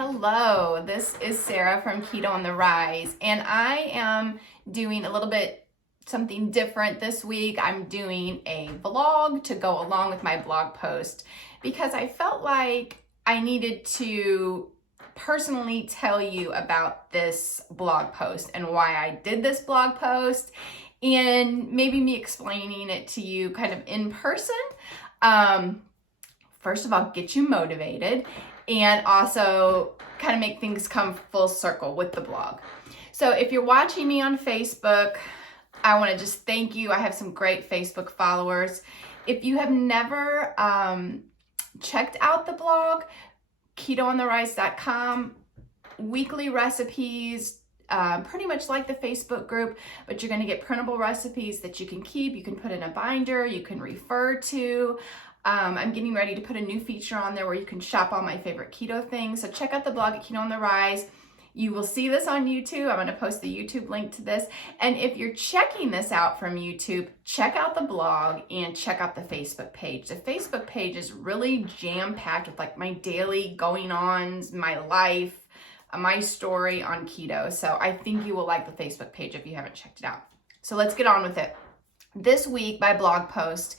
Hello, this is Sara from Keto on the Rise, and I am doing a little bit something different this week. I'm doing a vlog to go along with my blog post because I felt like I needed to personally tell you about this blog post and why I did this blog post, and maybe me explaining it to you kind of in person. First of all, get you motivated, and also kind of make things come full circle with the blog. So if you're watching me on Facebook, I want to just thank you. I have some great Facebook followers. If you have never checked out the blog, ketoontherise.com, weekly recipes, pretty much like the Facebook group, but you're going to get printable recipes that you can keep, you can put in a binder, you can refer to. I'm getting ready to put a new feature on there where you can shop all my favorite keto things. So check out the blog at Keto on the Rise. You will see this on YouTube. I'm going to post the YouTube link to this. And if you're checking this out from YouTube, check out the blog and check out the Facebook page. The Facebook page is really jam-packed with like my daily going-ons, my life, my story on keto. So I think you will like the Facebook page if you haven't checked it out. So let's get on with it. This week, my blog post,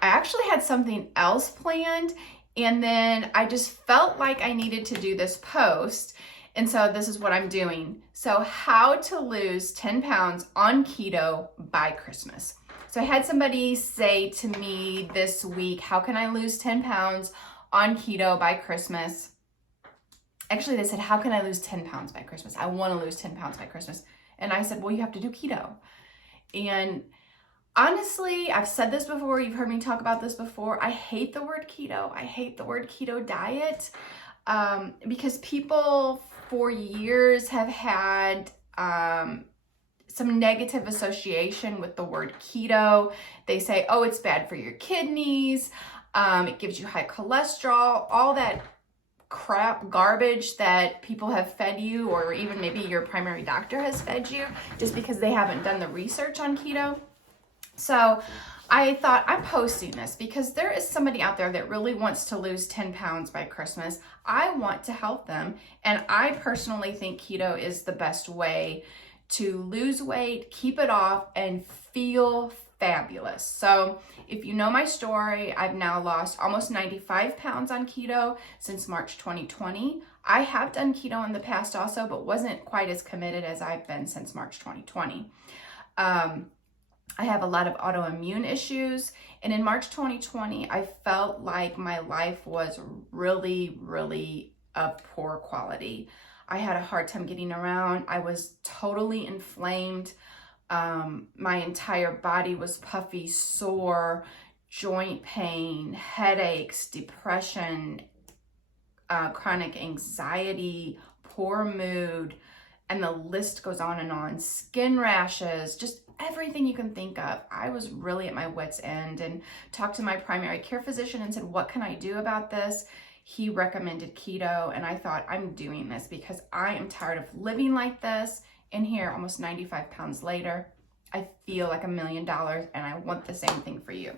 I actually had something else planned, and then I just felt like I needed to do this post, and so this is what I'm doing. So how to lose 10 pounds on keto by Christmas. So I had somebody say to me this week, how can I lose 10 pounds on keto by Christmas? Actually, they said, how can I lose 10 pounds by Christmas? I want to lose 10 pounds by Christmas. And I said, well, you have to do keto. And honestly, I've said this before, you've heard me talk about this before. I hate the word keto. I hate the word keto diet because people for years have had some negative association with the word keto. They say, oh, it's bad for your kidneys. It gives you high cholesterol, all that crap, garbage that people have fed you, or even maybe your primary doctor has fed you just because they haven't done the research on keto. So I thought, I'm posting this because there is somebody out there that really wants to lose 10 pounds by Christmas. I want to help them. And I personally think keto is the best way to lose weight, keep it off, and feel fabulous. So if you know my story, I've now lost almost 95 pounds on keto since March 2020. I have done keto in the past also, but wasn't quite as committed as I've been since March 2020. I have a lot of autoimmune issues, and in March 2020, I felt like my life was really of poor quality. I had a hard time getting around. I was totally inflamed. My entire body was puffy, sore, joint pain, headaches, depression, chronic anxiety, poor mood, and the list goes on and on. Skin rashes, just everything you can think of. I was really at my wit's end and talked to my primary care physician and said, what can I do about this? He recommended keto, and I thought, I'm doing this because I am tired of living like this. And here, almost 95 pounds later, I feel like $1 million, and I want the same thing for you.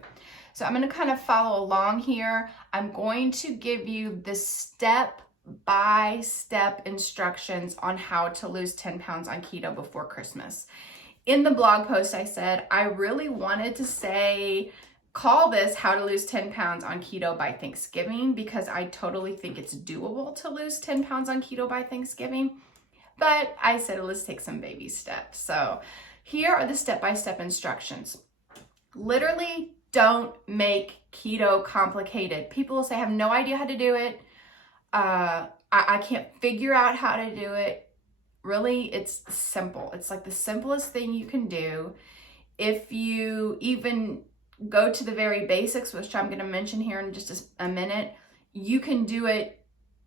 So I'm going to kind of follow along here. I'm going to give you the step-by-step instructions on how to lose 10 pounds on keto before Christmas. In the blog post, I said, I really wanted to call this how to lose 10 pounds on keto by Thanksgiving, because I totally think it's doable to lose 10 pounds on keto by Thanksgiving. But I said, let's take some baby steps. So here are the step-by-step instructions. Literally, don't make keto complicated. People will say, I have no idea how to do it. I can't figure out how to do it. Really, it's simple. It's like the simplest thing you can do. If you even go to the very basics, which I'm going to mention here in just a minute, you can do it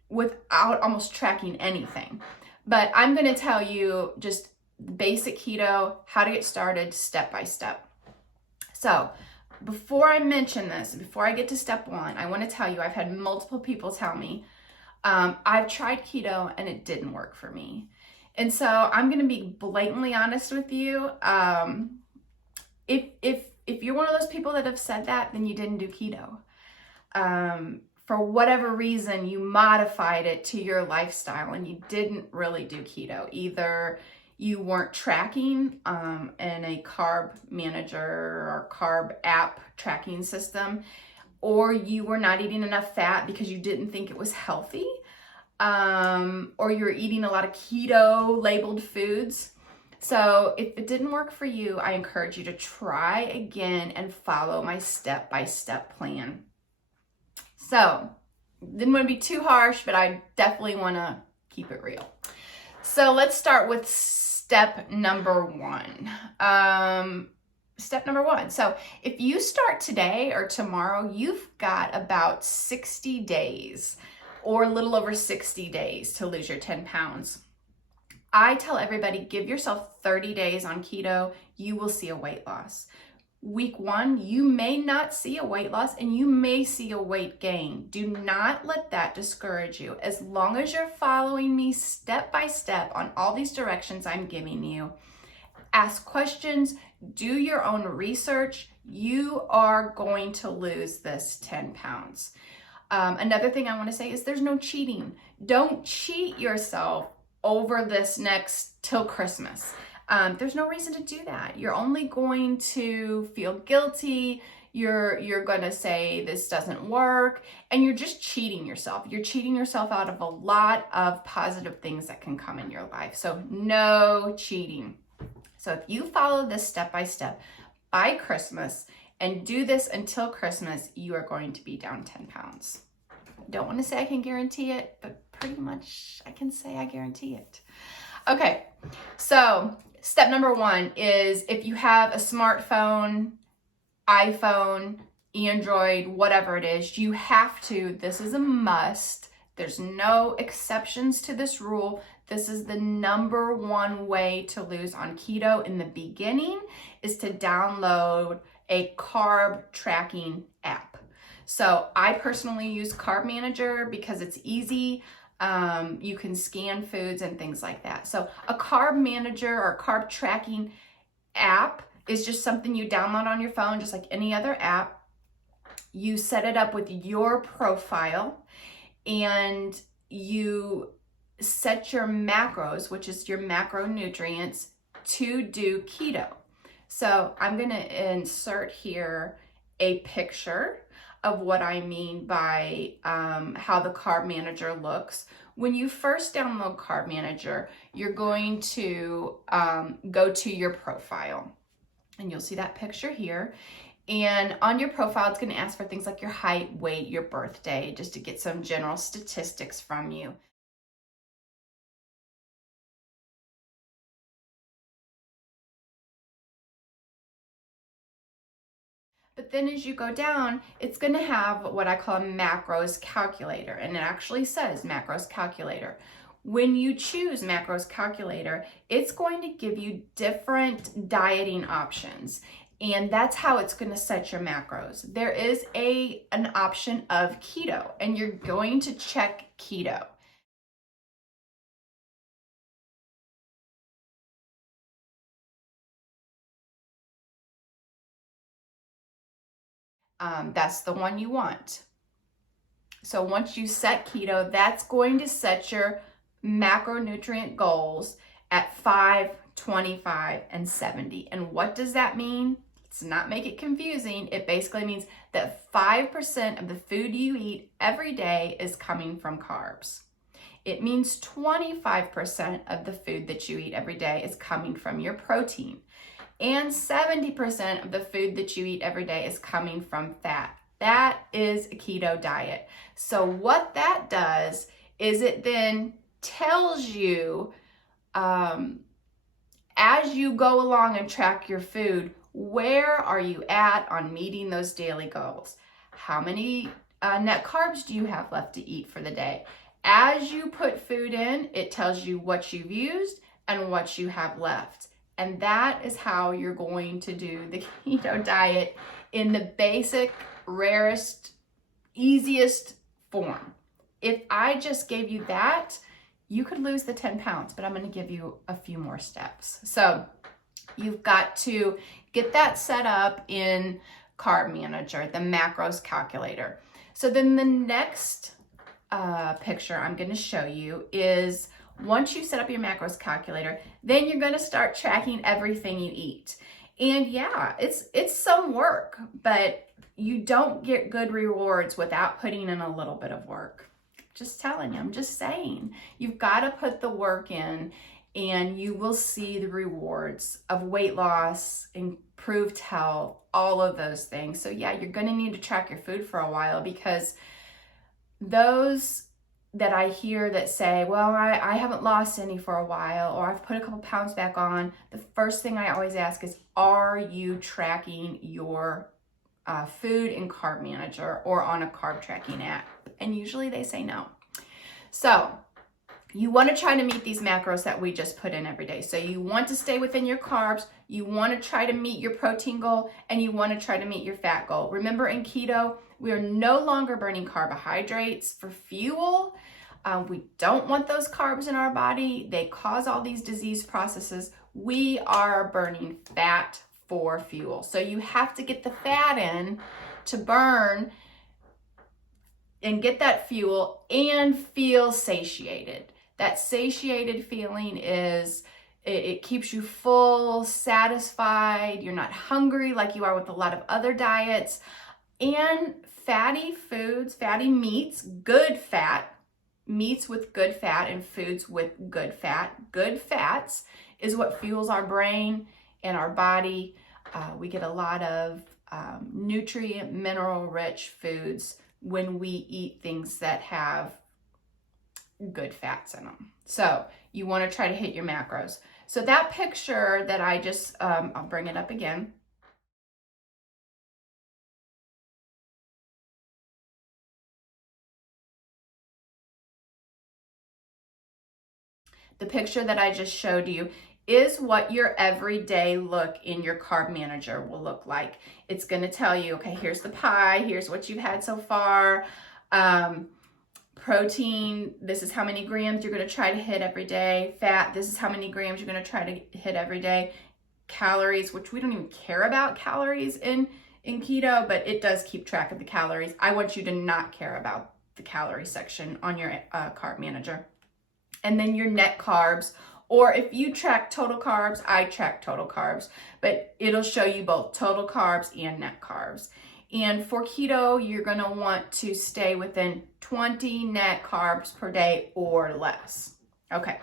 without almost tracking anything. But I'm going to tell you just basic keto, how to get started step by step. So before I mention this, before I get to step one, I want to tell you, I've had multiple people tell me, I've tried keto and it didn't work for me. And so I'm going to be blatantly honest with you. If you're one of those people that have said that, then you didn't do keto. for whatever reason, you modified it to your lifestyle and you didn't really do keto. Either you weren't tracking in a carb manager or carb app tracking system, or you were not eating enough fat because you didn't think it was healthy, or you're eating a lot of keto labeled foods. So if it didn't work for you, I encourage you to try again and follow my step-by-step plan. So, didn't want to be too harsh, but I definitely want to keep it real. So let's start with step number one. Step number one. So if you start today or tomorrow, you've got about 60 days or a little over 60 days to lose your 10 pounds. I tell everybody, give yourself 30 days on keto. You will see a weight loss. Week one, you may not see a weight loss and you may see a weight gain. Do not let that discourage you. As long as you're following me step by step on all these directions I'm giving you, ask questions, do your own research, you are going to lose this 10 pounds. Another thing I want to say is there's no cheating. Don't cheat yourself over this next till Christmas. There's no reason to do that. You're only going to feel guilty. You're going to say this doesn't work, and you're just cheating yourself. You're cheating yourself out of a lot of positive things that can come in your life. So no cheating. So if you follow this step by step by Christmas and do this until Christmas, you are going to be down 10 pounds. I don't want to say I can guarantee it, but pretty much I can say I guarantee it. Okay, so step number one is if you have a smartphone, iPhone, Android, whatever it is, you have to, this is a must. There's no exceptions to this rule. This is the number one way to lose on keto in the beginning, is to download a carb tracking app. So I personally use Carb Manager because it's easy. You can scan foods and things like that. So a carb manager or carb tracking app is just something you download on your phone, just like any other app. You set it up with your profile and you set your macros, which is your macronutrients, to do keto. So I'm going to insert here a picture of what I mean by how the Carb Manager looks. When you first download Carb Manager, you're going to go to your profile, and you'll see that picture here. And on your profile, it's going to ask for things like your height, weight, your birthday, just to get some general statistics from you. But then as you go down, it's going to have what I call a macros calculator, and it actually says macros calculator. When you choose macros calculator, it's going to give you different dieting options, and that's how it's going to set your macros. There is an option of keto, and you're going to check keto. That's the one you want. So once you set keto, that's going to set your macronutrient goals at 5, 25, and 70. And what does that mean? Let's not make it confusing. It basically means that 5% of the food you eat every day is coming from carbs. It means 25% of the food that you eat every day is coming from your protein. And 70% of the food that you eat every day is coming from fat. That is a keto diet. So what that does is it then tells you, as you go along and track your food, where are you at on meeting those daily goals? How many net carbs do you have left to eat for the day? As you put food in, it tells you what you've used and what you have left. And that is how you're going to do the keto diet in the basic, rarest, easiest form. If I just gave you that, you could lose the 10 pounds, but I'm going to give you a few more steps. So you've got to get that set up in Carb Manager, the macros calculator. So then the next picture I'm going to show you is once you set up your macros calculator, then you're going to start tracking everything you eat. And yeah, it's some work, but you don't get good rewards without putting in a little bit of work. Just telling you, I'm just saying, you've got to put the work in and you will see the rewards of weight loss, improved health, all of those things. So yeah, you're going to need to track your food for a while, because those that I hear that say, well, I haven't lost any for a while, or I've put a couple pounds back on, the first thing I always ask is, are you tracking your food in Carb Manager or on a carb tracking app? And usually they say no. So you want to try to meet these macros that we just put in every day. So you want to stay within your carbs, you want to try to meet your protein goal, and you want to try to meet your fat goal. Remember, in keto, we are no longer burning carbohydrates for fuel. We don't want those carbs in our body. They cause all these disease processes. We are burning fat for fuel. So you have to get the fat in to burn and get that fuel and feel satiated. That satiated feeling is, it keeps you full, satisfied. You're not hungry like you are with a lot of other diets. And fatty foods, fatty meats, good fat, meats with good fat and foods with good fat, good fats is what fuels our brain and our body. We get a lot of nutrient, mineral-rich foods when we eat things that have good fats in them. So you want to try to hit your macros. So that picture that I just, I'll bring it up again. The picture that I just showed you is what your everyday look in your Carb Manager will look like. It's going to tell you, okay, here's the pie, here's what you've had so far. Protein, this is how many grams you're going to try to hit every day. Fat, this is how many grams you're going to try to hit every day. Calories, which we don't even care about calories in keto, but it does keep track of the calories. I want you to not care about the calorie section on your Carb Manager. And then your net carbs, or if you track total carbs, I track total carbs, but it'll show you both total carbs and net carbs. And for keto, you're gonna want to stay within 20 net carbs per day or less. Okay.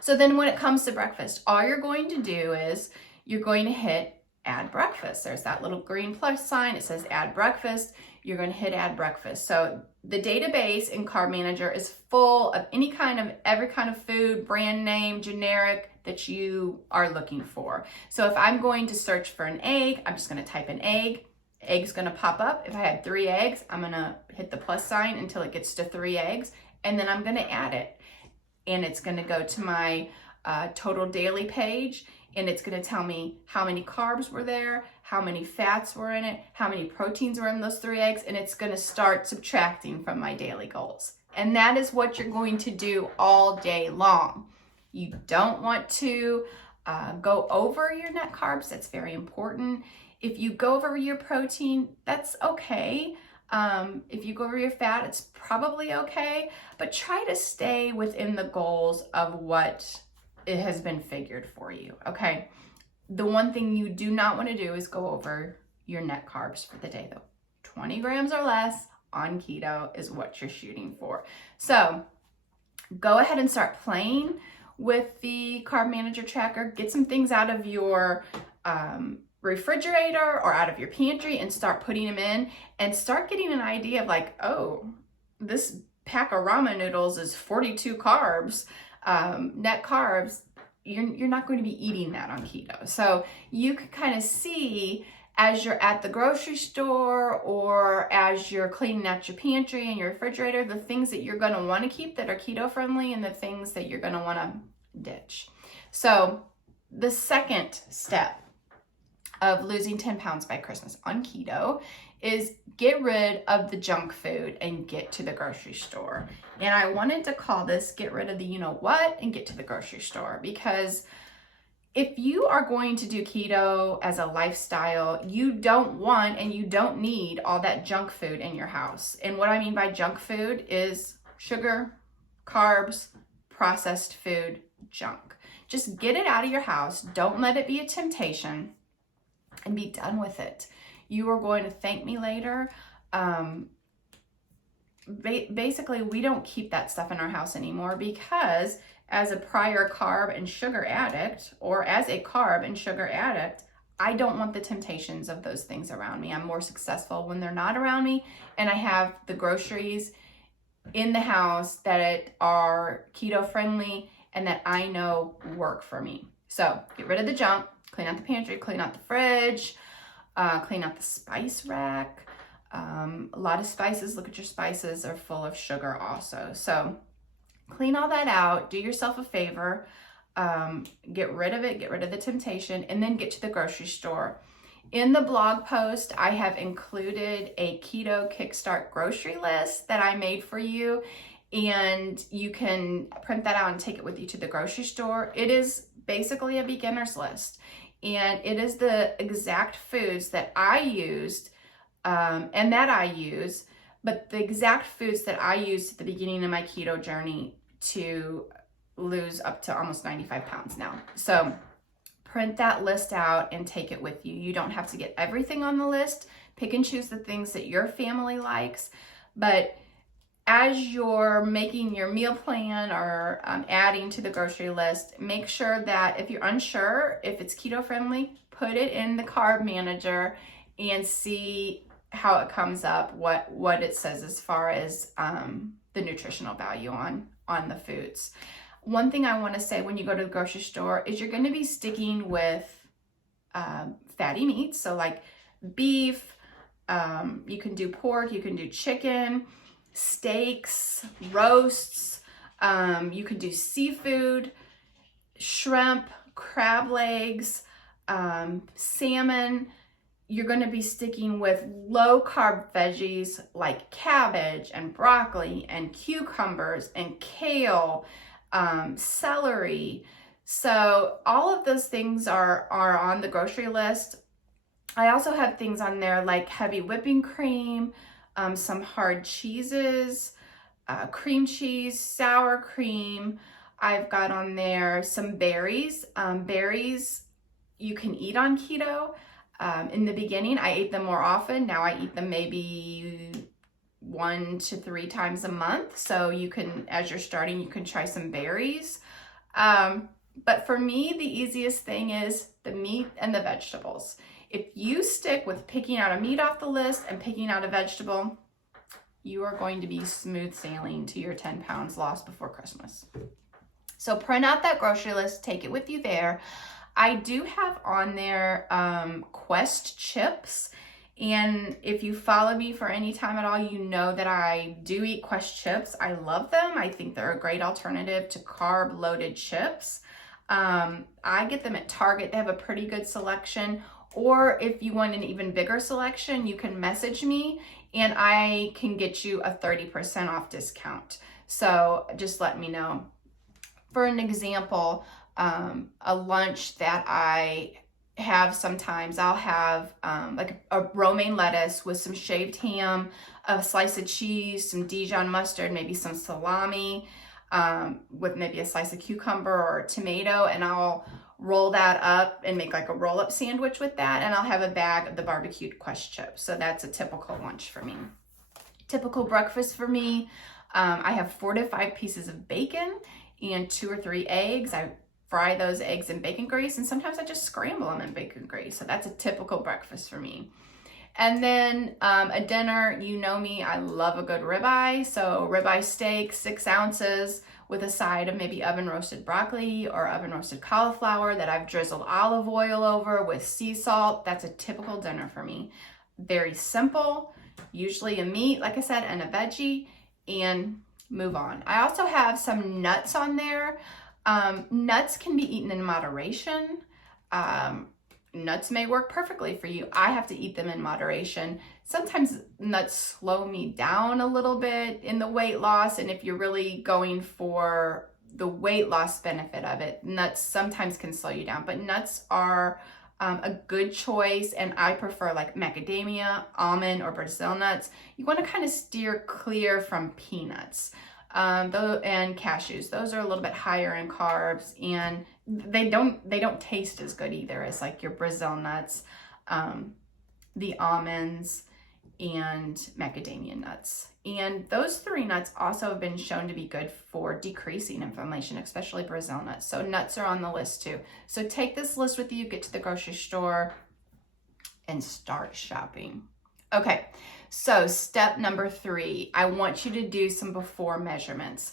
So then when it comes to breakfast, all you're going to do is you're going to hit add breakfast. There's that little green plus sign. It says add breakfast. You're going to hit add breakfast. So the database in Carb Manager is full of every kind of food, brand name, generic that you are looking for. So if I'm going to search for an egg, I'm just going to type in egg. Egg's going to pop up. If I had 3 eggs, I'm going to hit the plus sign until it gets to 3 eggs, and then I'm going to add it. And it's going to go to my total daily page, and it's going to tell me how many carbs were there, how many fats were in it, how many proteins were in those 3 eggs, and it's going to start subtracting from my daily goals. And that is what you're going to do all day long. You don't want to go over your net carbs. That's very important. If you go over your protein, that's okay. If you go over your fat, it's probably okay, but try to stay within the goals of what it has been figured for you, okay? The one thing you do not want to do is go over your net carbs for the day, though. 20 grams or less on keto is what you're shooting for. So go ahead and start playing with the Carb Manager tracker. Get some things out of your refrigerator or out of your pantry and start putting them in, and start getting an idea of like, oh, this pack of ramen noodles is 42 carbs, net carbs. You're not going to be eating that on keto. So you can kind of see as you're at the grocery store or as you're cleaning out your pantry and your refrigerator, the things that you're going to want to keep that are keto friendly and the things that you're going to want to ditch. So the second step of losing 10 pounds by Christmas on keto is get rid of the junk food and get to the grocery store. And I wanted to call this get rid of the you know what and get to the grocery store, because If you are going to do keto as a lifestyle, you don't want and you don't need all that junk food in your house. And what I mean by junk food is sugar, carbs, processed food, junk. Just get it out of your house. Don't let it be a temptation and be done with it. You are going to thank me later. Basically, we don't keep that stuff in our house anymore because as a prior carb and sugar addict, or as a carb and sugar addict, I don't want the temptations of those things around me. I'm more successful when they're not around me, and I have the groceries in the house that are keto friendly and that I know work for me. So get rid of the junk, clean out the pantry, clean out the fridge, clean out the spice rack. A lot of spices, look at your spices, are full of sugar also. So clean all that out, do yourself a favor, get rid of it, get rid of the temptation, and then get to the grocery store. In the blog post, I have included a Keto Kickstart grocery list that I made for you, and you can print that out and take it with you to the grocery store. It is basically a beginner's list, and it is the exact foods that I used and that I use, but the exact foods that I used at the beginning of my keto journey to lose up to almost 95 pounds now. So print that list out and take it with you. You don't have to get everything on the list. Pick and choose the things that your family likes. But as you're making your meal plan or adding to the grocery list, make sure that if you're unsure if it's keto friendly, put it in the carb manager and see how it comes up, what it says as far as the nutritional value on the foods. One thing I want to say when you go to the grocery store is you're going to be sticking with fatty meats. So like beef, you can do pork, you can do chicken, steaks, roasts, you can do seafood, shrimp, crab legs, salmon. You're going to be sticking with low carb veggies like cabbage and broccoli and cucumbers and kale, celery. So all of those things are on the grocery list. I also have things on there like heavy whipping cream, some hard cheeses, cream cheese, sour cream. I've got on there some berries. Berries you can eat on keto. In the beginning, I ate them more often. Now I eat them maybe 1 to 3 times a month. So you can, as you're starting, you can try some berries. But for me, the easiest thing is the meat and the vegetables. If you stick with picking out a meat off the list and picking out a vegetable, you are going to be smooth sailing to your 10 pounds lost before Christmas. So print out that grocery list, take it with you there. I do have on there Quest chips, and if you follow me for any time at all, you know that I do eat Quest chips. I love them. I think they're a great alternative to carb-loaded chips. I get them at Target. They have a pretty good selection, or if you want an even bigger selection, you can message me and I can get you a 30% off discount. So just let me know. For an example, a lunch that I have sometimes, I'll have like a romaine lettuce with some shaved ham, a slice of cheese, some Dijon mustard, maybe some salami, with maybe a slice of cucumber or tomato, and I'll roll that up and make like a roll-up sandwich with that, and I'll have a bag of the barbecued Quest chips. So that's a typical lunch for me. Typical breakfast for me, I have 4 to 5 pieces of bacon and 2 or 3 eggs. I fry those eggs in bacon grease, and sometimes I just scramble them in bacon grease. So that's a typical breakfast for me. And then a dinner, you know me, I love a good ribeye. So ribeye steak, 6 ounces with a side of maybe oven roasted broccoli or oven roasted cauliflower that I've drizzled olive oil over with sea salt. That's a typical dinner for me. Very simple, usually a meat, like I said, and a veggie, and move on. I also have some nuts on there. Nuts can be eaten in moderation. Nuts may work perfectly for you. I have to eat them in moderation. Sometimes nuts slow me down a little bit in the weight loss, and if you're really going for the weight loss benefit of it. Nuts sometimes can slow you down, but nuts are a good choice, and I prefer like macadamia, almond, or Brazil nuts. You want to kind of steer clear from peanuts and cashews. Those are a little bit higher in carbs, and they don't taste as good either as like your Brazil nuts, the almonds, and macadamia nuts. And those three nuts also have been shown to be good for decreasing inflammation, especially Brazil nuts. So nuts are on the list too. So take this list with you, get to the grocery store, and start shopping. Okay, so step number 3, I want you to do some before measurements.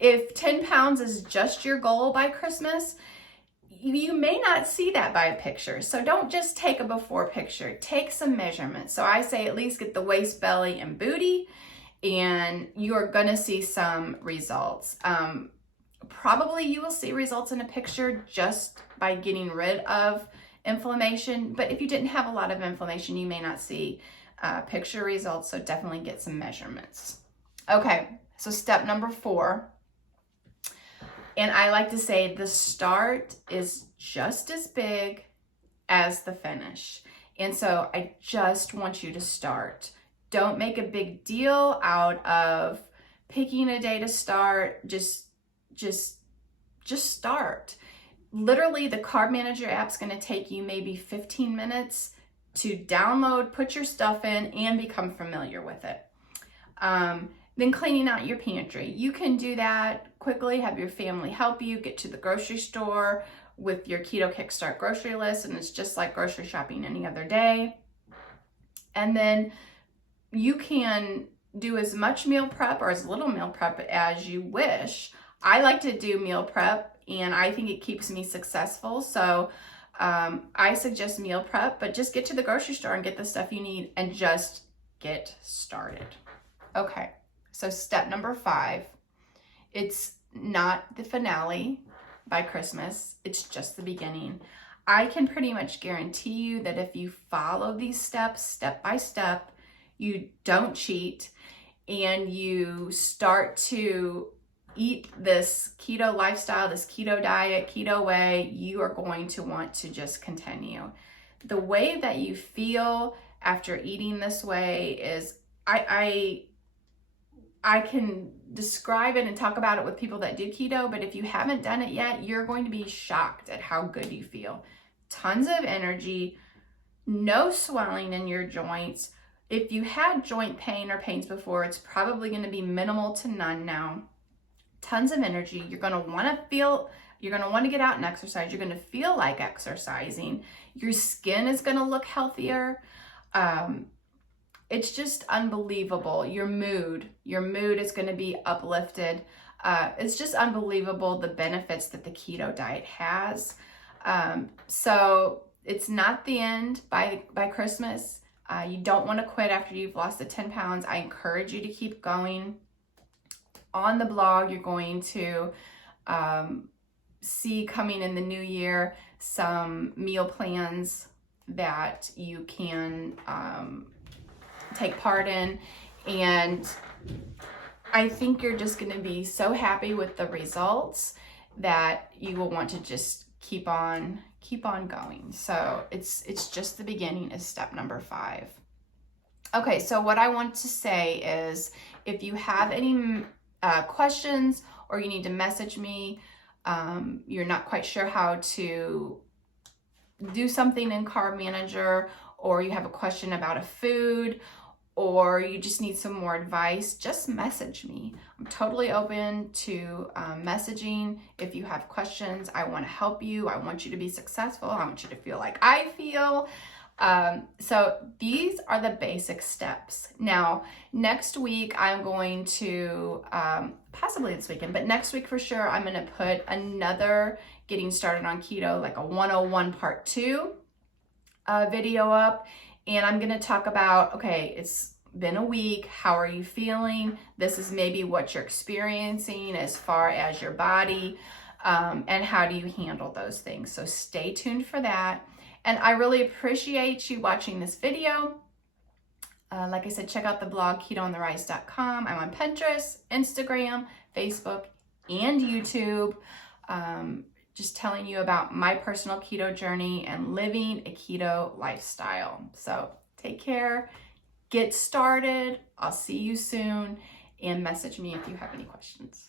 If 10 pounds is just your goal by Christmas, you may not see that by a picture. So don't just take a before picture, take some measurements. So I say at least get the waist, belly, and booty, and you're gonna see some results. Probably you will see results in a picture just by getting rid of inflammation, but if you didn't have a lot of inflammation, you may not see picture results, so definitely get some measurements. Okay, so step number 4. And I like to say the start is just as big as the finish. And so I just want you to start. Don't make a big deal out of picking a day to start. Just start. Literally, the Carb Manager app's going to take you maybe 15 minutes to download, put your stuff in, and become familiar with it. Then cleaning out your pantry. You can do that quickly, have your family help you, get to the grocery store with your Keto Kickstart grocery list, and it's just like grocery shopping any other day. And then you can do as much meal prep or as little meal prep as you wish. I like to do meal prep, and I think it keeps me successful. So I suggest meal prep, but just get to the grocery store and get the stuff you need and just get started. Okay. So step number 5, it's not the finale by Christmas, it's just the beginning. I can pretty much guarantee you that if you follow these steps step by step, you don't cheat, and you start to eat this keto lifestyle, this keto diet, keto way, you are going to want to just continue. The way that you feel after eating this way is, I can describe it and talk about it with people that do keto, but if you haven't done it yet, you're going to be shocked at how good you feel. Tons of energy, no swelling in your joints. If you had joint pain or pains before, it's probably going to be minimal to none now. Tons of energy. You're going to want to get out and exercise. You're going to feel like exercising. Your skin is going to look healthier. It's just unbelievable. Your mood is going to be uplifted. It's just unbelievable the benefits that the keto diet has. So it's not the end by Christmas. You don't want to quit after you've lost the 10 pounds. I encourage you to keep going. On the blog, you're going to see coming in the new year some meal plans that you can take part in, and I think you're just going to be so happy with the results that you will want to just keep on going. So it's just the beginning is step number 5. Okay, so what I want to say is if you have any questions or you need to message me, you're not quite sure how to do something in Carb Manager, or you have a question about a food, or you just need some more advice, just message me. I'm totally open to messaging. If you have questions, I want to help you. I want you to be successful. I want you to feel like I feel. So these are the basic steps. Now, next week, I'm going to, possibly this weekend, but next week for sure, I'm going to put another Getting Started on Keto, like a 101 part 2 video up. And I'm going to talk about, okay, it's been a week. How are you feeling? This is maybe what you're experiencing as far as your body, and how do you handle those things? So stay tuned for that. And I really appreciate you watching this video. Like I said, check out the blog, ketoontherise.com. I'm on Pinterest, Instagram, Facebook, and YouTube, just telling you about my personal keto journey and living a keto lifestyle. So take care, get started. I'll see you soon, and message me if you have any questions.